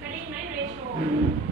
Cutting my ratio.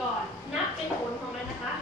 ก่อน นับเป็นผลของมันนะคะ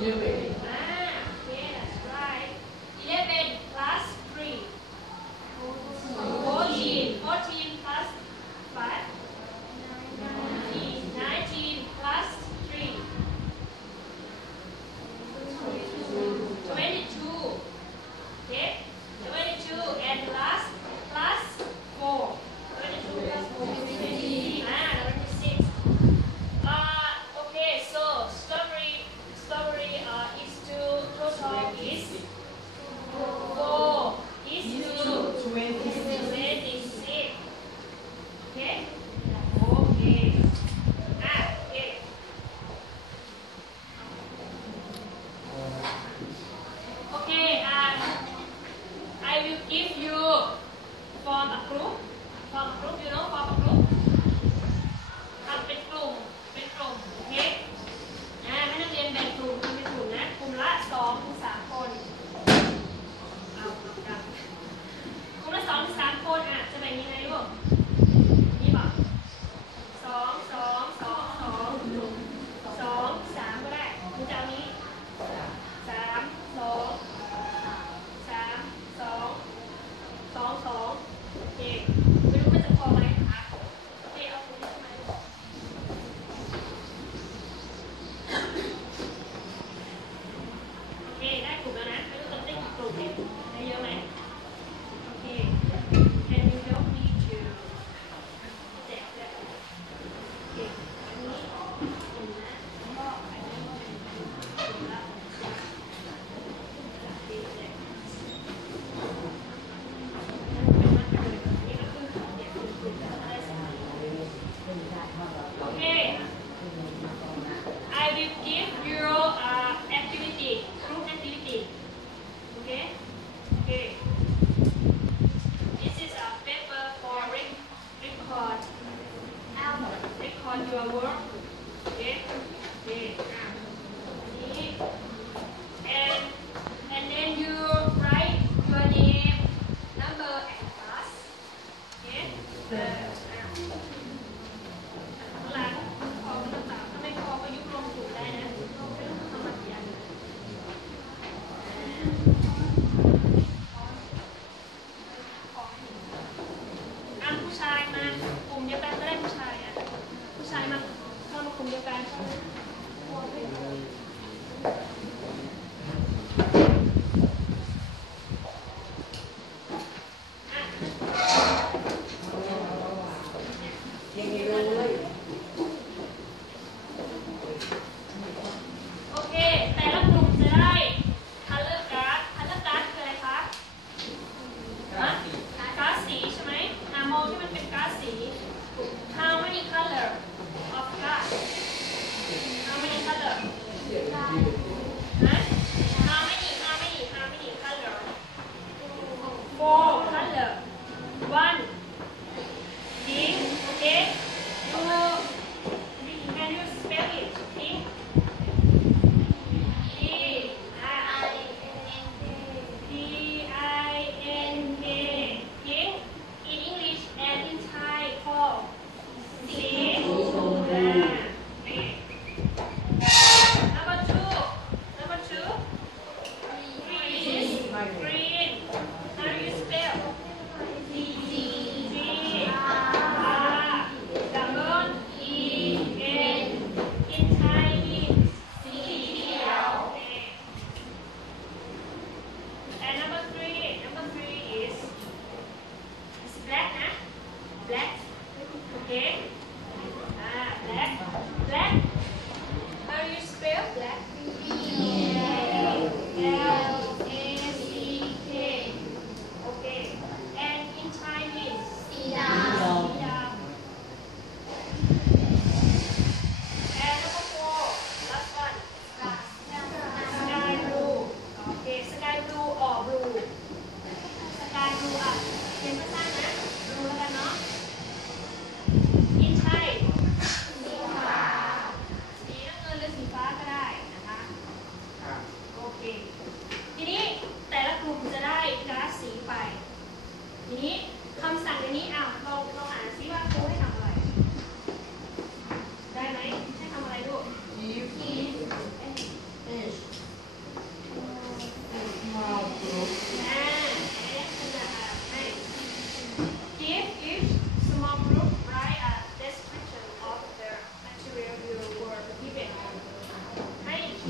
do it.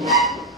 Yeah.